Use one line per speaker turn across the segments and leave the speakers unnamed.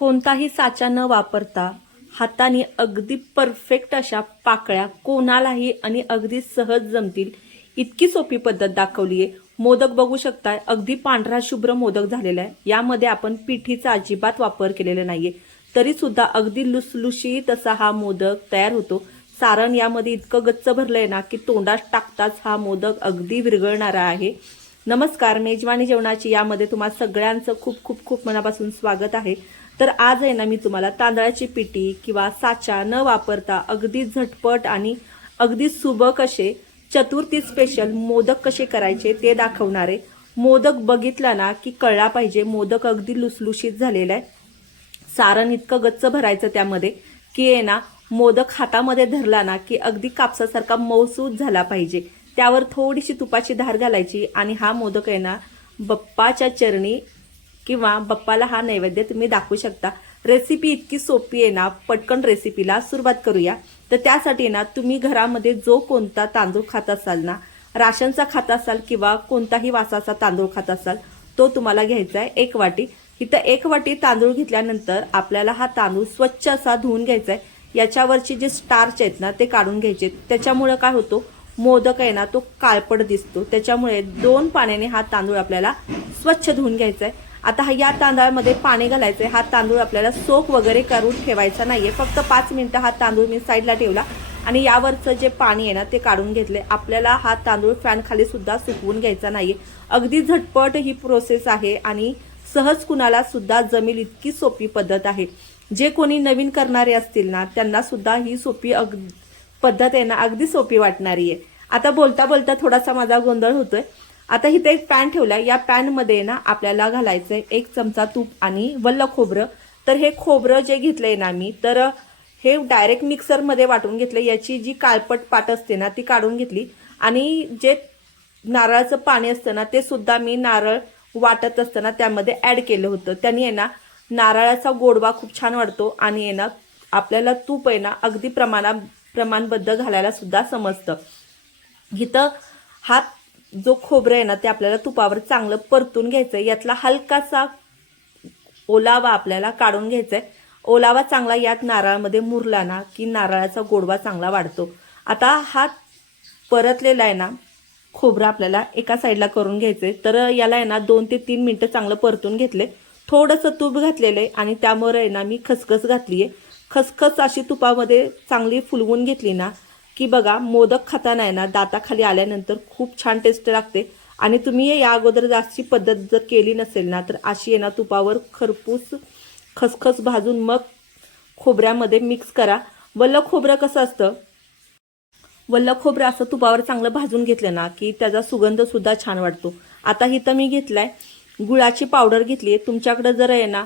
कोणताही साचा न वापरता हाताने अगदी परफेक्ट अशा पाकळ्या कोणालाही आणि अगदी सहज जमतील. इतकी सोपी पद्धत दाखवली आहे मोदक बघू शकताय. अगदी पांढरा शुभ्र मोदक झालेला आहे. यामध्ये आपण पिठीचा अजिबात वापर केलेला नाहीये. तरी सुद्धा अगदी लुसलुशीत असा हा मोदक तयार होतो. सारण यामध्ये इतकं गच्च भरलंय ना की तोंडात टाकताच हा मोदक अगदी विरघळणारा आहे. नमस्कार मेजवानी जेवणाची यामध्ये तुम्हाला सगळ्यांचं खूप खूप खूप मनापासून स्वागत आहे. तर आज आहे ना मी तुम्हाला तांदळाची पिठी किंवा साचा न वापरता अगदी झटपट आणि अगदी सुबक असे चतुर्थी स्पेशल मोदक कसे करायचे ते दाखवणारे मोदक बघितला ना की कळला पाहिजे. मोदक अगदी लुसलुशीत झालेला आहे. सारण इतकं गच्च भरायचं त्यामध्ये की आहे ना मोदक हातामध्ये धरला ना की अगदी कापसासारखा मौसूद झाला पाहिजे. त्यावर थोडीशी तुपाची धार घालायची आणि हा मोदक आहे ना बप्पाच्या चरणी किंवा बप्पाला हा नैवेद्य तुम्ही दाखवू शकता. रेसिपी इतकी सोपी आहे ना पटकन रेसिपीला सुरुवात करूया. तर त्यासाठी ना तुम्ही घरामध्ये जो कोणता तांदूळ खात असाल ना राशनचा खात असाल किंवा कोणताही वासाचा तांदूळ खात असाल तो तुम्हाला घ्यायचा आहे एक वाटी. इथं एक वाटी तांदूळ घेतल्यानंतर आपल्याला हा तांदूळ स्वच्छ असा धुवून घ्यायचा आहे. याच्यावरचे जे स्टार्च आहेत ना ते काढून घ्यायचे. त्याच्यामुळं काय होतो मोदक आहे ना तो काळपट दिसतो. त्याच्यामुळे दोन पाण्याने हा तांदूळ आपल्याला स्वच्छ धुवून घ्यायचा आहे. आता हा या तांदळामध्ये पाणी घालायचंय. हा तांदूळ आपल्याला सोक वगैरे करून ठेवायचा नाही आहे फक्त पाच मिनटं हा तांदूळ मी साईडला ठेवला आणि यावरचं जे पाणी आहे ना ते काढून घेतले आपल्याला हा तांदूळ फॅन खाली सुद्धा सुकवून घ्यायचा नाहीये. अगदी झटपट ही प्रोसेस आहे आणि सहज कुणाला सुद्धा जमेल इतकी सोपी पद्धत आहे. जे कोणी नवीन करणारे असतील ना त्यांना सुद्धा ही सोपी अग पद्धत आहे ना अगदी सोपी वाटणारी आहे. आता बोलता बोलता थोडासा माझा गोंधळ होतोय. आता इथे एक पॅन ठेवला या पॅनमध्ये ना आपल्याला घालायचं एक चमचा तूप आणि वल्ल खोबरं. तर हे खोबरं जे घेतलंय ना मी तर हे डायरेक्ट मिक्सरमध्ये वाटून घेतलं याची जी काळपट पाट असते ना ती काढून घेतली. आणि जे नारळाचं पाणी असतं ना ते सुद्धा मी नारळ वाटत असताना त्यामध्ये ॲड केलं होतं. त्यांनी आहे ना नारळाचा गोडवा खूप छान वाटतो आणि आहे ना आपल्याला तूप आहे ना अगदी प्रमाणा प्रमाणबद्ध घालायला सुद्धा समजतं. इथं हा जो खोबरं आहे ना ते आपल्याला तुपावर चांगलं परतून घ्यायचं आहे यातला हलकासा ओलावा आपल्याला काढून घ्यायचा आहे ओलावा चांगला यात नारळामध्ये मुरला ना की नारळाचा गोडवा चांगला वाढतो. आता हा परतलेला आहे ना खोबरं आपल्याला एका साईडला करून घ्यायचंय. तर याला आहे ना दोन ते तीन मिनटं चांगलं परतून घेतले थोडंसं तूप घातलेलं आहे आणि त्यामुळे आहे ना मी खसखस घातली आहे खसखस अशी तुपामध्ये चांगली फुलवून घेतली ना की बघा मोदक खाताना आहे ना दाताखाली आल्यानंतर खूप छान टेस्ट लागते. आणि तुम्ही या अगोदर जास्ती पद्धत जर केली नसेल ना तर अशी आहे ना तुपावर खरपूस खसखस भाजून मग खोबऱ्यामध्ये मिक्स करा. वल्ल खोबरं कसं असतं? वल्ल खोबरं असं तुपावर चांगलं भाजून घेतलं ना की त्याचा सुगंधसुद्धा छान वाटतो आता इथं मी घेतलाय गुळाची पावडर घेतली आहे. तुमच्याकडं जर आहे ना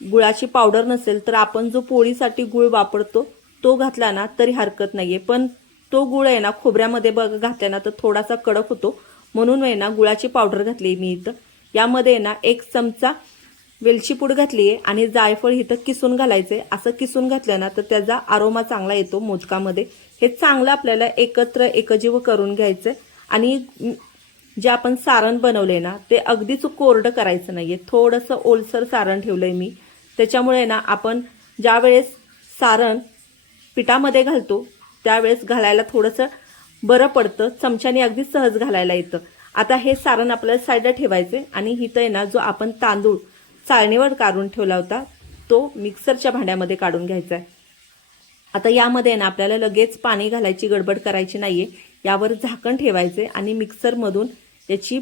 गुळाची पावडर नसेल तर आपण जो पोळीसाठी गुळ वापरतो तो घातला ना तरी हरकत नाहीये. पण तो गुळ आहे ना खोबऱ्यामध्ये बघ घातला ना तर थोडासा कडक होतो. म्हणून आहे ना गुळाची पावडर घातली मी इथं. यामध्ये आहे ना एक चमचा वेलची पूड घातली आहे आणि जायफळ इथं किसून घालायचं आहे असं किसून घातलं ना तर त्याचा आरोमा चांगला येतो मोदकामध्ये. हे चांगलं आपल्याला एकत्र एकजीव करून घ्यायचंय. आणि जे आपण सारण बनवले ना ते अगदीच कोरडं करायचं नाहीये. थोडंसं ओलसर सारण ठेवलंय मी. त्याच्यामुळे ना आपण ज्यावेळेस सारण पिठामध्ये घालतो. त्यावेळेस घालायला थोडंसं बरं पडतं. चमच्याने अगदी सहज घालायला येतं. आता हे सारण आपल्याला साईडला ठेवायचे आणि इथं आहे ना जो आपण तांदूळ चाळणीवर काढून ठेवला होता तो मिक्सरच्या भांड्यामध्ये काढून घ्यायचा आहे. आता यामध्ये ना आपल्याला लगेच पाणी घालायची गडबड करायची नाही आहे यावर झाकण ठेवायचे आणि मिक्सरमधून याची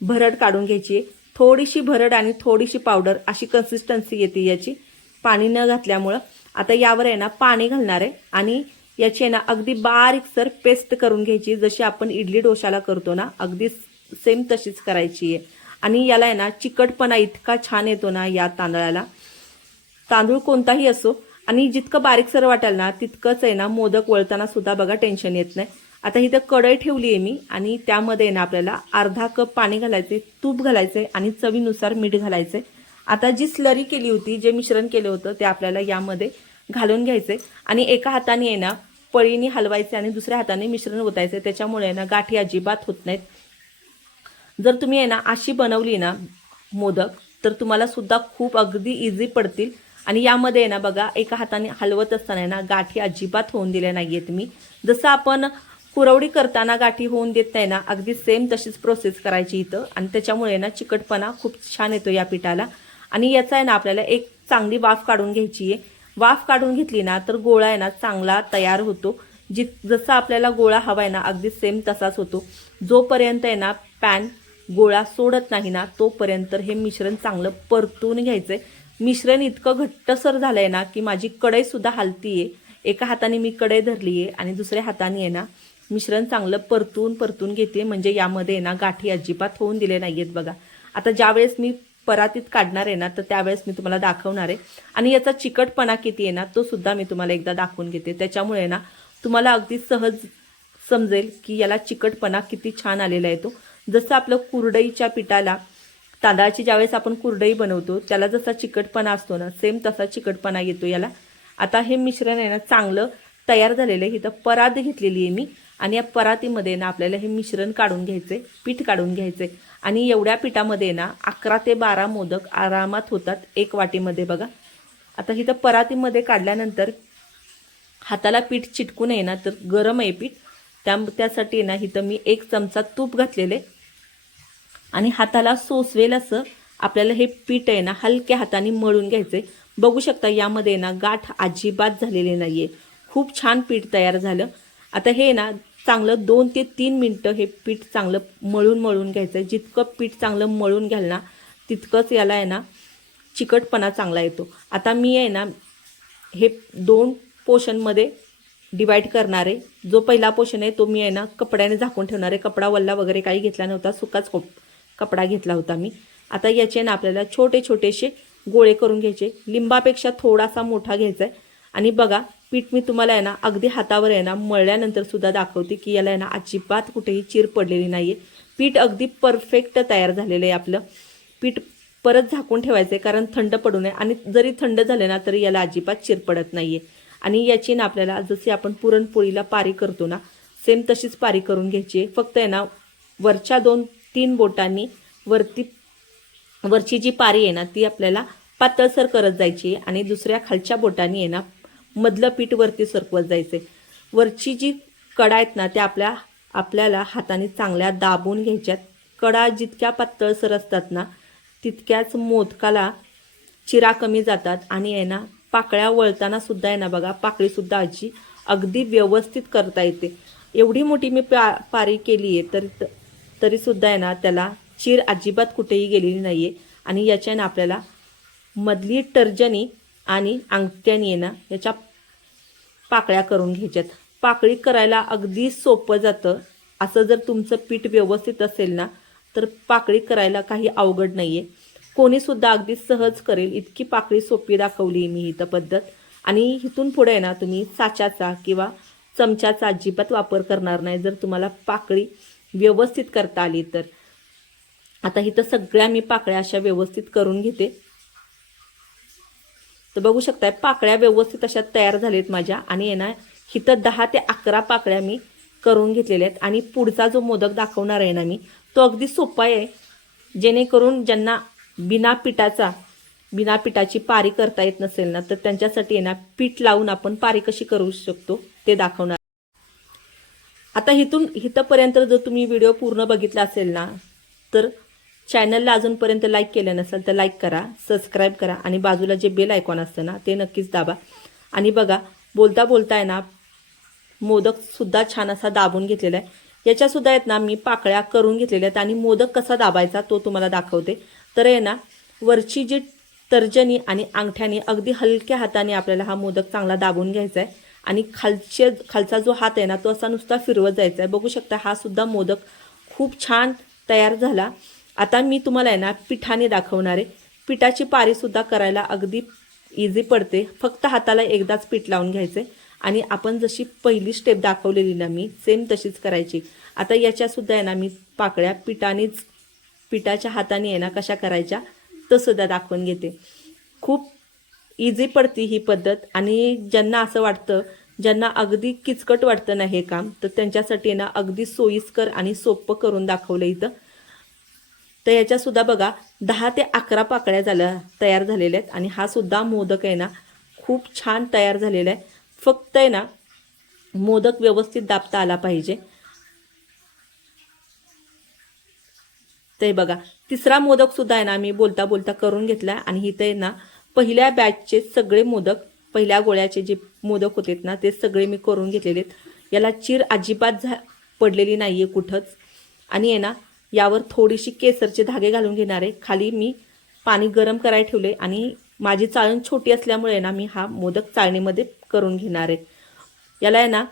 भरड काढून घ्यायची आहे. थोडीशी भरड आणि थोडीशी पावडर अशी कन्सिस्टन्सी येते याची. पाणी न घातल्यामुळं आता यावर आहे ना पाणी घालणार आहे आणि याची आहे ना अगदी बारीक सर पेस्ट करून घ्यायची. जशी आपण इडली डोशाला करतो ना अगदी सेम तशीच करायची आहे. आणि याला आहे ना चिकटपणा इतका छान येतो ना या तांदळाला. तांदूळ कोणताही असो आणि जितकं बारीकसर वाटेल ना तितकंच आहे ना मोदक वळताना सुद्धा बघा टेन्शन येत नाही. आता इथं कढई ठेवली आहे मी आणि त्यामध्ये ना आपल्याला अर्धा कप पाणी घालायचे तूप घालायचे आणि चवीनुसार मीठ घालायचे आता जी स्लरी केली होती जे मिश्रण केलं होतं ते आपल्याला यामध्ये घालून घ्यायचे आणि एका हाताने आहे ना पळीने हलवायचे आणि दुसऱ्या हाताने मिश्रण ओतायचे. त्याच्यामुळे आहे ना गाठी अजिबात होत नाहीत. जर तुम्ही आहे ना अशी बनवली ना मोदक तर तुम्हाला सुद्धा खूप अगदी इझी पडतील. आणि यामध्ये आहे ना बघा एका हाताने हलवत असताना आहे ना गाठी अजिबात होऊन दिल्या नाही आहेत मी. जसं आपण कुरवडी करताना गाठी होऊन देत नाही ना अगदी सेम तशीच प्रोसेस करायची इथं. आणि त्याच्यामुळे ना चिकटपणा खूप छान येतो या पिठाला. आणि याचा आहे ना आपल्याला एक चांगली वाफ काढून घ्यायची आहे. वाफ काढून घेतली ना तर गोळा आहे ना चांगला तयार होतो. जि जसा आपल्याला गोळा हवा आहे ना अगदी सेम तसाच होतो. जोपर्यंत आहे ना पॅन गोळा सोडत नाही ना तोपर्यंत हे मिश्रण चांगलं परतून घ्यायचं आहे मिश्रण इतकं घट्टसर झालं आहे ना की माझी कढईसुद्धा हलती आहे एका हाताने मी कढई धरली आहे आणि दुसऱ्या हाताने आहे ना मिश्रण चांगलं परतून परतून घेते म्हणजे यामध्ये आहे ना गाठी अजिबात होऊन दिले नाही आहेत बघा. आता ज्यावेळेस मी परातीत काढणार आहे ना तर त्यावेळेस मी तुम्हाला दाखवणार आहे. आणि याचा चिकटपणा किती आहे ना तो सुद्धा मी तुम्हाला एकदा दाखवून घेते. त्याच्यामुळे ना तुम्हाला अगदी सहज समजेल की याला चिकटपणा किती छान आलेला आहे तो. जसं आपलं कुरडईच्या पिठाला तांदळाची ज्यावेळेस आपण कुरडई बनवतो त्याला जसा चिकटपणा असतो ना सेम तसा चिकटपणा येतो याला. आता हे मिश्रण आहे ना चांगलं तयार झालेलं आहे. इथं परात घेतलेली आहे मी. आणि या परातीमध्ये ना आपल्याला हे मिश्रण काढून घ्यायचे पीठ काढून घ्यायचे. आणि एवढ्या पिठामध्ये ना अकरा ते बारा मोदक आरामात होतात एक वाटीमध्ये बघा. आता इथं परातीमध्ये काढल्यानंतर हाताला पीठ चिटकू नये ना तर गरम आहे पीठ. त्या त्यासाठी ना इथं मी एक चमचा तूप घातलेले. आणि हाताला सोसवेल असं आपल्याला हे पीठ आहे ना हलक्या हाताने मळून घ्यायचे. बघू शकता यामध्ये ना गाठ अजिबात झालेली आहे खूप छान पीठ तयार झालं. आता हे ना चांगलं दोन ते तीन मिनटं हे पीठ चांगलं मळून मळून घ्यायचं. जितकं पीठ चांगलं मळून घ्याल ना तितकंच याला आहे ना चिकटपणा चांगला येतो. आता मी आहे ना हे दोन पोषणमध्ये डिवाईड करणार आहे. जो पहिला पोषण आहे तो मी आहे ना कपड्याने झाकून ठेवणार आहे. कपडा वल्ला वगैरे काही घेतला नव्हता सुकाच कोप कपडा घेतला होता मी. आता याचे ना आपल्याला छोटे छोटेसे गोळे करून घ्यायचे. लिंबापेक्षा थोडासा मोठा घ्यायचा आहे. आणि बघा पीठ मी तुम्हाला आहे ना अगदी हातावर आहे ना मळल्यानंतर सुद्धा दाखवते की याला आहे ना अजिबात कुठेही चीर पडलेली नाही आहे पीठ अगदी परफेक्ट तयार झालेलं आहे आपलं. पीठ परत झाकून ठेवायचं आहे कारण थंड पडू नये आणि जरी थंड झालं ना तरी याला अजिबात चिर पडत नाही आहे आणि याची ना आपल्याला जशी आपण पुरणपोळीला पारी करतो ना सेम तशीच पारी करून घ्यायची आहे. फक्त आहे ना वरच्या दोन तीन बोटांनी वरती वरची जी पारी आहे ना ती आपल्याला पातळसर करत जायची आहे. आणि दुसऱ्या खालच्या बोटांनी आहे ना मधलं पीठ वरती सरकवत जायचं. आहे वरची जी कडा आहेत ना त्या आपल्या आपल्याला हाताने चांगल्या दाबून घ्यायच्यात. कडा जितक्या पातळसर असतात ना तितक्याच मोदकाला चिरा कमी जातात आणि आहे ना पाकळ्या वळताना सुद्धा आहे ना बघा पाकळीसुद्धा आजी अगदी व्यवस्थित करता येते. एवढी मोठी मी पा पारी केली आहे तर तरीसुद्धा आहे ना त्याला चीर अजिबात कुठेही गेलेली नाही आहे आणि याच्यानं आपल्याला मधली टर्जनी आणि अंगठ्यानी आहे ना याच्या पाकळ्या करून घ्यायच्यात. पाकळी करायला अगदी सोपं जातं. असं जर तुमचं पीठ व्यवस्थित असेल ना तर पाकळी करायला काही अवघड नाही आहे कोणीसुद्धा अगदी सहज करेल. इतकी पाकळी सोपी दाखवली मी इथं पद्धत. आणि इथून पुढे आहे ना तुम्ही साच्याचा किंवा चमच्याचा अजिबात वापर करणार नाही. जर तुम्हाला पाकळी व्यवस्थित करता आली तर. आता इथं सगळ्या मी पाकळ्या अशा व्यवस्थित करून घेते. तर बघू शकताय पाकळ्या व्यवस्थित अशा तयार झालेत माझ्या आणि आहे ना इथं दहा ते अकरा पाकळ्या मी करून घेतलेल्या आहेत आणि पुढचा जो मोदक दाखवणार आहे ना मी तो अगदी सोपा आहे. जेणेकरून ज्यांना बिना पिठाचा बिना पिठाची पारी करता येत नसेल ना तर त्यांच्यासाठी आहे ना पीठ लावून आपण पारी कशी करू शकतो ते दाखवणार. आता इथून इथंपर्यंत जर तुम्ही व्हिडिओ पूर्ण बघितला असेल ना तर चॅनलला अजूनपर्यंत लाईक केलं नसेल तर लाईक करा सबस्क्राईब करा आणि बाजूला जे बेल आयकॉन असतं ना ते नक्कीच दाबा. आणि बघा बोलता बोलता आहे ना मोदकसुद्धा छान असा दाबून घेतलेला आहे. याच्यासुद्धा आहेत ना मी पाकळ्या करून घेतलेल्या आहेत आणि मोदक कसा दाबायचा तो तुम्हाला दाखवते. तर आहे ना वरची जी तर्जनी आणि अंगठ्याने अगदी हलक्या हाताने आपल्याला हा मोदक चांगला दाबून घ्यायचा आहे. आणि खालचे खालचा जो हात आहे ना तो असा नुसता फिरवत जायचा आहे. बघू शकता हा सुद्धा मोदक खूप छान तयार झाला. आता मी तुम्हाला आहे ना पिठाने दाखवणार आहे. पिठाची पारीसुद्धा करायला अगदी इझी पडते. फक्त हाताला एकदाच पीठ लावून घ्यायचे आणि आपण जशी पहिली स्टेप दाखवलेली ना मी सेम तशीच करायची. आता याच्यासुद्धा आहे ना मी पाकळ्या पिठानेच पिठाच्या हाताने आहे ना कशा करायच्या तसुद्धा दाखवून घेते. खूप इझी पडती ही पद्धत. आणि ज्यांना असं वाटतं ज्यांना अगदी किचकट वाटतं ना हे काम तर त्यांच्यासाठी आहे ना अगदी सोयीस्कर आणि सोपं करून दाखवलं इथं. तर याच्यासुद्धा बघा दहा ते अकरा पाकळ्या झाल्या तयार झालेल्या आहेत. आणि हा सुद्धा मोदक आहे ना खूप छान तयार झालेला आहे. फक्त आहे ना मोदक व्यवस्थित दाबता आला पाहिजे. ते बघा तिसरा मोदक सुद्धा आहे ना मी बोलता बोलता करून घेतला आणि इथे आहे ना पहिल्या बॅचचे सगळे मोदक पहिल्या गोळ्याचे जे मोदक होते ना ते सगळे मी करून घेतलेले आहेत. याला चीर अजिबात झा पडलेली नाही आहे कुठंच. आणि आहे ना यावर थोडीशी केसरचे धागे घालून घेणार आहे. खाली मी पाणी गरम करायला ठेवले आणि माझी चाळण छोटी असल्यामुळे ना मी हा मोदक चाळणीमध्ये करून घेणार आहे. याला आहे ना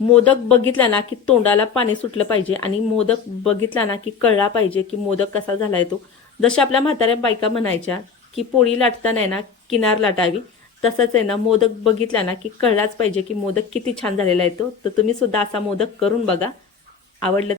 मोदक बघितला ना की तोंडाला पाणी सुटलं पाहिजे आणि मोदक बघितला ना की कळला पाहिजे की मोदक कसा झाला आहे तो. जशा आपल्या म्हाताऱ्या बायका म्हणायच्या की पोळी लाटताना आहे ना किनार लाटावी तसंच आहे ना मोदक बघितला ना की कळलाच पाहिजे की मोदक किती छान झालेला आहे तो. तर तुम्ही सुद्धा असा मोदक करून बघा. आवडलं